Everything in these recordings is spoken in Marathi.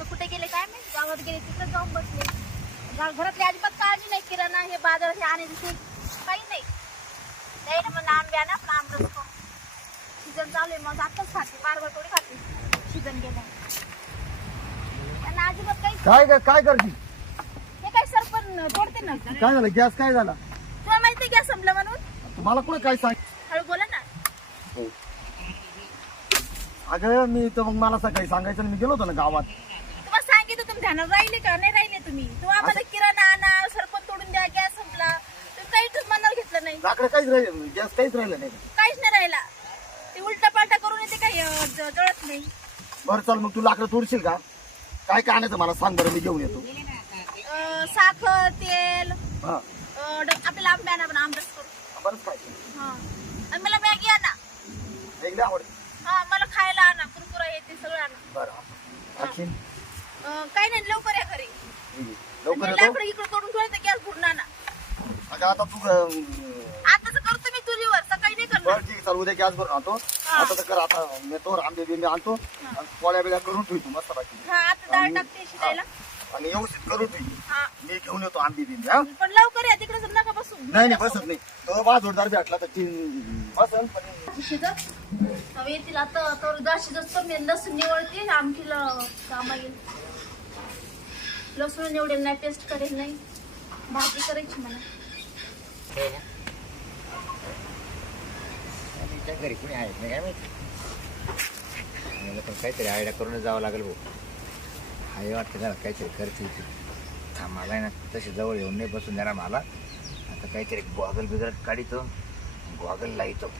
तर कुठे गेले काय माहिती? गावात गेले तिकडे जाऊन बसले. गा- घरातली अजिबात काळजी नाही किराणा हे बाजार हे आणि ते काही नाही. नाही ना मला आंबे आणा आंबरस खाऊ. सीझन चालू आहे मग आताच खाते बार बार थोडी खाते. सीझन गेला. त्यांना अजिबात काही काय काय काय करते? हे काय सरपण तोडते ना. काय झालं? गॅस काय झाला? तुला माहिती गॅस संपला म्हणून? मला कुठे काय सांग हळू बोला ना. अगं मी तर मग मला सकाळी सांगायचं आणि मी गेलो होतो ना गावात. तुम्हाला तुम्ही ध्यानात राहिले का? नाही राहिले तुम्ही. तुम्ही आम्हाला किराणा आणा सरपण तोडून द्या गॅस संपला. तुम्ही काहीच मनावर घेतलं नाही. लाकडं काहीच राहिलं गॅस काहीच राहिलं नाही. काहीच नाही राहिला. ते उलटा पालटा करून येते काही जळत नाही. बरं चल मग तू लाकडं तोडशील का? काय काय आणायचं मला सांग बरं मी घेऊन येतो. अं, साखर तेल हा. अं, ड- आपल्याला आंबे आणा आपण आंबरस करू. बरंच काय हा. आणि मला मॅगी आणा. वेगळी आवडते. हा मला खायला आणा. कुरकुरा हे ते सगळं आणा. बरं आणखीन? काही नाही लवकर या घरी. लवकर येतो? लाकडं इकडे तोडून ठेवायचं गॅस भरून आणा अगं आता तू अं, आताच करतो मी चुलीवर सकाळी नाही करणार. बरं ठीक आहे चल उद्या गॅस भरून आणतो. आता तर कर आता मी तो आंबे बिंबे आणतो. आणि पोळ्या बिळ्या करून ठेवतो मस्त बाकी हा आता डाळ टाकते शिजायला. आणि व्यवस्थित करून ठेवी हा. मी घेऊन येतो आंबे बिंबे हा. पण लवकर या तिकडे नका बसू. नाही नाही बसत नाही. तो बा जोरदार भेटला तर तीन बसल पण शिजत. हवे येतील आता तर डाळ शिजत तर मी लसूण निवडते आमटीला कामा येईल. लसूण निवडेल नाही पेस्ट करेल नाही. भाजी करायची मला. त्या घरी कुणी आहेत नाही काय माहिती? मला पण काहीतरी आयडिया करूनच जावं लागेल भाऊ. आई वाटतं जरा काहीतरी करते ती. थांब मला आहे ना तशी जवळ येऊन नाही बसून देणार मला. आता काहीतरी गॉगल बिगल काढितो गॉगल लाईतो.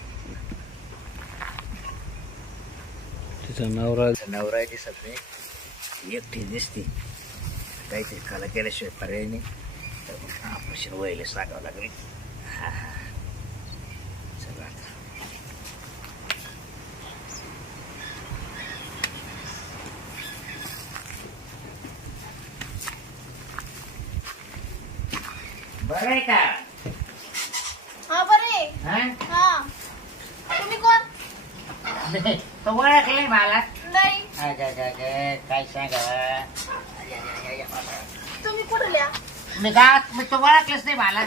तिचा नवरा नवरा दिसत नाही एकटी दिसते. काहीतरी कला केल्याशिवाय पर्याय नाही तर मग ऑपरेशन व्हायला सांगावं लागेल हा हा चला आता बरं आहे का हा बरे हा हा तुम्ही कोण तो ओळखलंय मला नाही अगं, काय सांगा तुम्ही कुठे लिहा? मी गावात मी तो ओळखलंच नाही मला.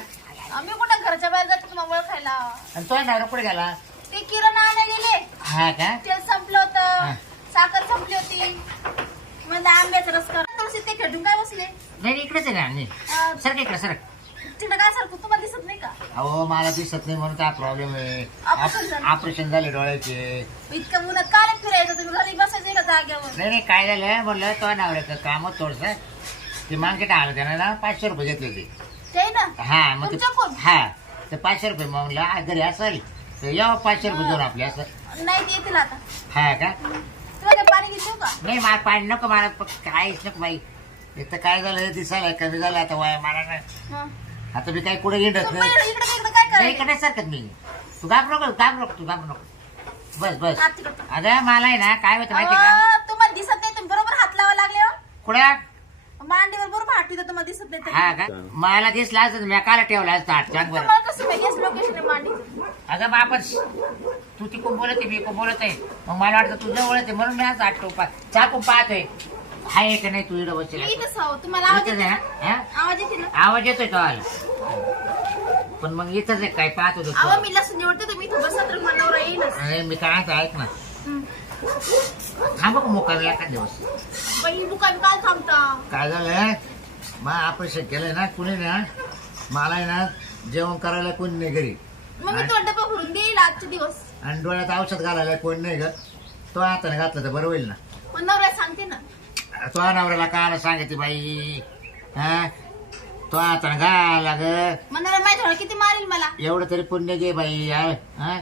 आम्ही कुठं घरच्या बाहेर जातो तुम्हाला ओळखायला? आणि तो नवरा कुठे गेला? ते किराणा आणायला गेले. हा का? तेल संपलं. होतं. साखर संपली होती. म्हणजे आंब्याचा रस कर. तुळशी ते खेटून काय बसले? नाही इकडेच आहे ना मी अं, सर इकडे सर तिथं काय सारखं तुम्हाला दिसत नाही का? अहो मला दिसत नाही म्हणून काय प्रॉब्लेम आहे? झालं. ऑपरेशन झाले डोळ्याचे. इतकं उन्हात काय फिरायचं? तुम्ही घरी बसायचं का जाग्यावर नाही नाही काय झालं? म्हणलं तो नवऱ्याचं काम थोडस. ते मार्केट आलं त्यानं ना पाचशे रुपये घेतले होते. ते ना? हा मग? हा. हा ते पाचशे रुपये मग म्हणलं आ, घरी असेल. तर यावं पाचशे रुपये देऊन आपले असं. नाही ते येतील आता. हा का? तुला ते पाणी का? नाही मला पाणी नको मला प- काहीच नको बाई. तर काय झालं? दिसायला कमी झालं आता वय मला नाही. हा. आता मी काही कुठे हिंडत तुम्ही नाही. इकडे इकडे काय नाही करायचं? इकडे सारखत मी. तू घाबरू नको घाबरू नको तू घाबरू नको. बस बस. हात तिकडं. अगं मला आहे ना काय होतं माहिती का? अहो, तुम्हाला दिसत नाही तुम्ही बरोबर हात लावा लागले हो. कुठं? मांडीवर बरोबर हात तिथं तुम्हाला दिसत नाही तर. हा का? मला दिसला असत मी काला ठेवला असता आठ बरं तुम्हाला कसं लोकेशन आहे मांडीचं. अगं बापच तू तिकडून बोलत आहे मी इकडून बोलत आहे. मग मला वाटतं तू जवळ आहे म्हणून मी आज आठ टोपा चाकून पाहतोय. आहे का नाही तू इकडं बसेल मी इथंच आहो तुम्हाला आवाज इथंच आहे? ना? हा? आवाज येते ना? आवाज येतोय तो आला पण मग इथंच आहे काय पाहत होतो तू. मी लसूण निवडते तुम्ही इथं तर येईलच अरे मी काय म्हणतो, ऐक ना. हं. थांब का मोकार एखाद दिवस. बाई मुकामी काय थांबता. काय झालं मग ऑपरेशन केलंय ना कुणी ना? मला आहे ना जेवण करायला कोणी नाही घरी. मग मी तो डबा भरून देईल आजचे दिवस. आणि डोळ्यात औषध घालायला कोणी नाही ग. तो हाताने घातलं तर बरं होईल ना. पण नवऱ्या सांगते ना. तो नवऱ्याला कायला सांगते बाई हा? तो हाताने घाला ग. मग नवरा माझ्या किती मारेल मला? एवढं तरी पुण्य घे बाई हा?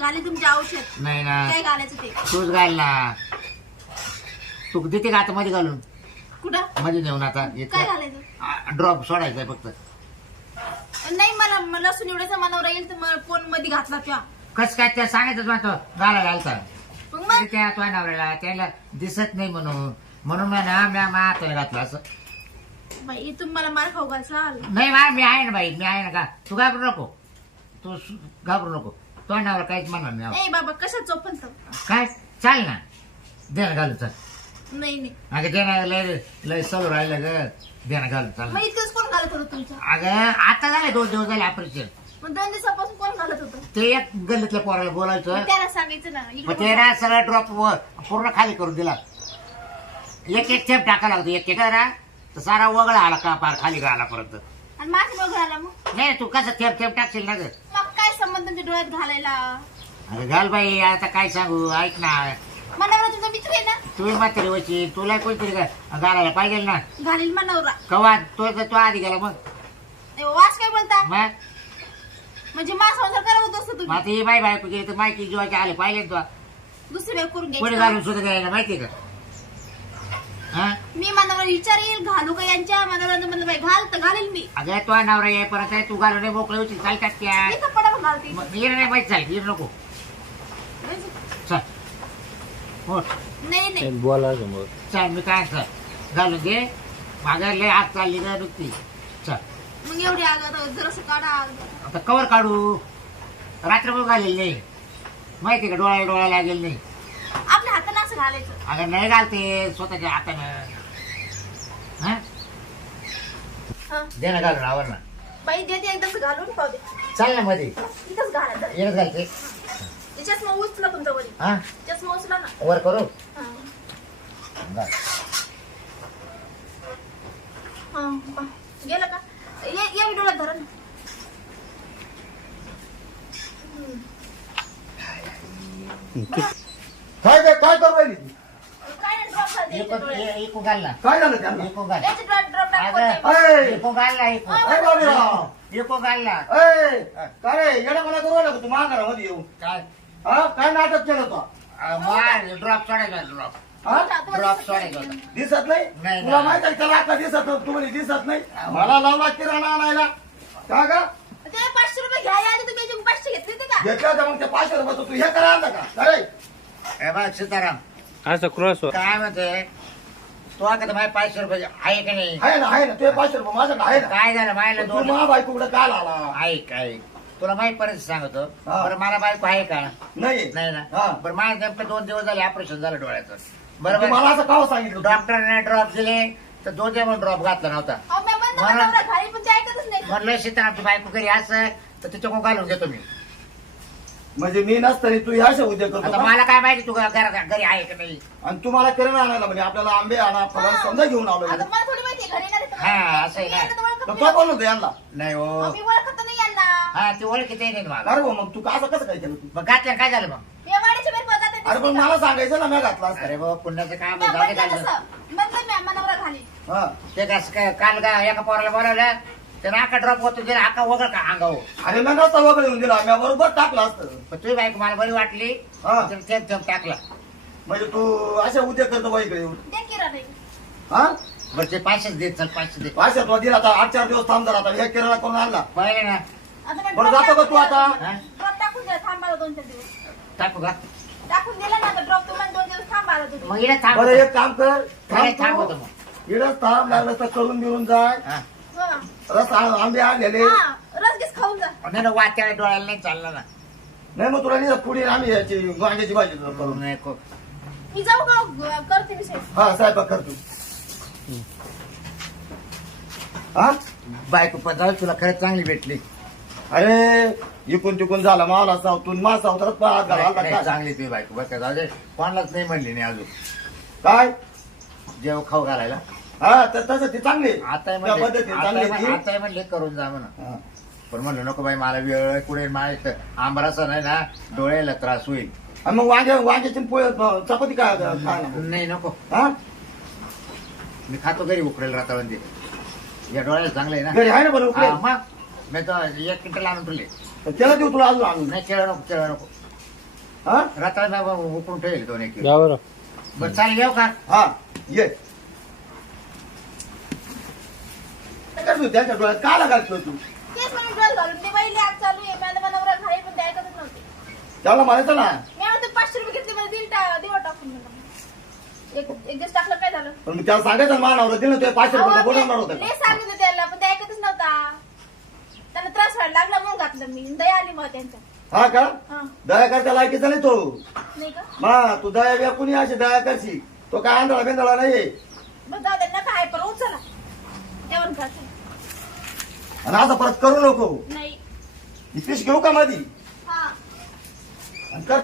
घाले तुमचे औषध. नाही ना. घालायचं ते? तूच घाल ना. तू देते का आता मध्ये घालून? कुठं? मध्ये नेऊन आता काय घालायचं? ड्रॉप सोडायचा फक्त. नाही मला मला लसूण निवडायचं मनावर येईल तर फोनमध्ये घातला किंवा कस काय त्या सांगायचं म्हणतो घाला घालता. मग? मग त्या तो नवऱ्याला त्याला दिसत नाही म्हणून. म्हणून मी ना मी मा हाताने घातलं असं. बाई तुम्ही मला मार खाऊ घालसाल नाही मा मी आहे ना बाई मी आहे ना का तू घाबरू नको. तू सु- घाबरू नको. तो नवरा काहीच म्हणणार नाही. ए बाबा कशा चोपन तर काय? चाल ना. दे ना घालू चल. नाही नाही. अगं ते ना लय लय सव राहिलं ग. देणं घालून चाललं मग इतकंच कोण घालत होतं तुमचं अगं आता झाले दोन दिवस झाले ऑपरेशन मग दोन दिवसापासून कोण घालत होतं? ते एक गल्लीतल्या पोराला बोलायचं. मग त्याला सांगायचं ना मग इकडे ते ना सगळं ड्रॉप पूर्ण खाली करून दिला. एक एक थेंब टाका लागतो एक एक ना तर सारा वगळा आला का पार खाली आला परत. आणि बघ मग? नाही तू कसं थेंब थेंब टाकशील ना ग? मग काय संबंध तुमच्या डोळ्यात घालायला? अगं घाल बाई आता काय सांगू ऐक ना. तुमचा मित्र आहे ना? तुम्ही म्हातारी वची तुला कोणतरी घालायला पाहिजे ना? घालील मनावरा. कवा? तो तो आधी गेला मग. वास काय बोलता? मग? म्हणजे मा संसार करत असतो मग तुम्ही आता ही बाई बायको गेली तर माहिती जीवाचे आले पाहिले ना दुसरी बाई करून घ्यायची घालून सुद्धा द्यायला माहितीये का? हा? मी मनावर विचारेल घालू का यांच्या मनावर? म्हणलं बाई घाल तर घालील मी. अगं तो नवरा ये परत आहे, तू घालून नाही मोकळी होती चालतात त्या. मी पडावं घालते. मग ये नाही माहिती चाल ये नको. चल. हो नाही नाही. बोला समोर चल मी काय चल घालून घे. मागे लय आग चालली ना नुकती चल. मग एवढी आग आता जरासं काढा आग. आता कवर काढू. रात्रभर घालेल नाही. माहिती का डोळ्या डोळ्या लागेल नाही. आपल्या हाताने असं घालायचं. अगं नाही घालते. स्वतःच्या हातानं. हा? हा. दे ना घालून आवर ना. बाई देते एकदाच घालून पाहू दे. चाल ना मध्ये इथंच घालायचं येणं घालते. चष्मा उचला तुमचा वरी. हा? चष्मा उचला ना. वर करू? हा. हा, पहा. गेलं का? ये ये डोळ्यात धरा ना. काय काय काय करू राहिली? ती? काय नाही drop घालते याच्या इकून- डोळ्यात. इ- इकून घाल ना काय झालं त्यांना? घाल. अय! अय बाबूराव! अय, रे येणं मला करू राहिला का तू येऊ काय? हा? काय नाटक केलं तो? ड्रॉप सोडायचा ड्रॉप. हा? तुम्हाला ड्रॉप दिसत सोडायचा. होता. दिसत नाही? नाही, तुला नाही. माहीत आहे त्याला आता दिसत नाही. तू म्हणे दिसत नाही. मला लावला किराणा आणायला. का गा? ते पाचशे रुपये घ्यायला आले तुम्ही याचे पाचशे घेतले होते का? घेतल्या होत्या मग ते पाचशे रुपये तू हे करा आणलं का? अरे! हे बघ सीताराम. असं क्रॉस काय म्हणते? तो आता तर माझे पाचशे रुपये आहे का नाही? आहे ना आहे ना तुझे पाचशे रुपये माझ्याकडे आहे ना. काय झालं मायला तू दोन मा बायकोकडे काल आला ऐक ऐक. तुला माहीत पर्यंत सांगतो. हा. बरं मला बायको आहे का? नाही. नाही हा. ना बरं माझ्या नेमकं दोन दिवस झाले ऑपरेशन झालं डोळ्याचं. बरोबर? मला असं काव सांगितलं? डॉक्टरने ड्रॉप दिले तर दोन दिवस ड्रॉप घातला नव्हता. अहो, मी म्हणलं मला- नवरा घाली पण ते ऐकतच नाही म्हणलं सीता आमची बायको घरी असं तर तिच्याकडून घालून घेतो मी म्हणजे मी नसतरी तू ह्या अशा उद्योग करतो आता का? मला काय माहिती तू घरा घरी आहे का नाही आणि तू मला किराणा आणायला म्हणजे आपल्याला आंबे आणा फळं समजा घेऊन आलो आता मला थोडी माहिती आहे, घरी येणार आहे तर हा, असं आहे. यांना तर ओळखत तर नाही. होतो यांना नाही हो अहो, मी ओळखत नाही यांना हा ती ओळखीत नाही मला अरे भाऊ, मग तू असं कसं काय केलं तू मग घातलं काय झालं मग मी वाडीच्या बाहेर पळतात ते अरे पण मला सांगायचं ना मी घातला असता. अरे बाबा पुण्याचं काम का? आहे, जाऊ दे काय झालं. म्हणलं मी आम्हा नवरा घाली हा ते कसं काय काल का एका पोराला बोलावलं त्यानं आका ड्रॉप होतो आका वगळ का अंगावर? अरे मी नसता वगैरे येऊन दिला मी बरोबर टाकला असतं. पण तुझी बायको मला बरी वाटली हा. तर थेंब टाकला. म्हणजे तू अशा उद्योग करतो बाईकडे येऊन दे किराणा नाही हा? बरं ते पाचशेच देत चल पाचशे दे पाचशे तो दिला आता आठ चार दिवस थांब जरा आता हे किराणा करून आणला? पाहिले ना. आता मी बरं, जातो का तू टाकून आता? दिला. टाकून दिला थांबायला दोन चार दिवस. टाकू का? टाकून दिला ना आता ड्रॉप तुम्हाला दोन दिवस थांबायला तुम्ही मग इकडे थांब बरं एक काम कर नाही, थांब थांबवतो तू. मग. इकडंच थांब लागलं तर करून घेऊन जाय. हा. हा. रस आ- आंबे आणलेले. हा, रसगीस खाऊन जा. नाही ना डोळ्याला नाही चाललं ना. नाही मग तुला नाही पुढे आम्ही याची वांग्याची भाजी करून. नाही को- मी जाऊ का? ग- करते मी. हा साहेब कर तू हा? बायको पण जाऊ तुला खरंच चांगली भेटली. अरे इकून तिकून झाला मावला सावतून. मा घाला नाही, काय चांगली तुझी बायको. बरं का जाऊ दे. कोणालाच नाही म्हणली नाही अजून. काय? जेव्हा खाऊ घालायला. हा तर तसं ती चांगली आता त्या म्हणले पद्धतीने चांगली आता ती. आता म्हणले करून जा म्हणा हा. पण म्हणलं नको बाई मला वेळ पुढे मला आंबराचा नाही ना डोळ्याला त्रास होईल. आणि मग वांगे वांग्याची पोळ चपाती काय खायला नाही नको. हा? मी खातो घरी उकडेल रातावंती या डोळ्याला चांगलं आहे ना? घरी आहे ना बरं उकळे हा, मग. मी तो एक क्विंटल आणून तुले तर त्याला देऊ तुला अजून आणून. नाही केळं नको केळं नको. हा? रात्र उकळून ठेवेल दोन एक किलो. बरं. बरं चालेल येऊ का? हा ये. काय करतो त्यांच्या डोळ्यात? का लागायचं तू? तेच म्हणून ड्रॉप घालून ते बाई आज चालू आहे. मला नवरा घाली पण ते ऐकतच नव्हते. त्याला म्हणायचं ना. मी म्हणते पाचशे रुपये घेतले मला दिल टा देवा टाकून म्हणलं. एक एक दिवस टाकलं काय झालं? पण मग त्याला सांगायचं मानावर दिलं तुझे पाचशे रुपये अहो, बोलवणार मी- होतं लय का? सांगितलं त्याला पण ते ऐकतच नव्हता. त्यांना त्रास व्हायला लागला म्हणून घातलं मी. दया आली मग त्यांच्या हा का? दया करता लायकीचा नाही तो. नाही का? मा तू दया बिया कुणी अशी दया करशी तो काय आंधळा बेंदळा नाहीये? मग जाऊ दे नका आहे पण उचला जेवण खाते आणि असं परत करू नको. नाही. ही घेऊ का मधी? हा. आणि कर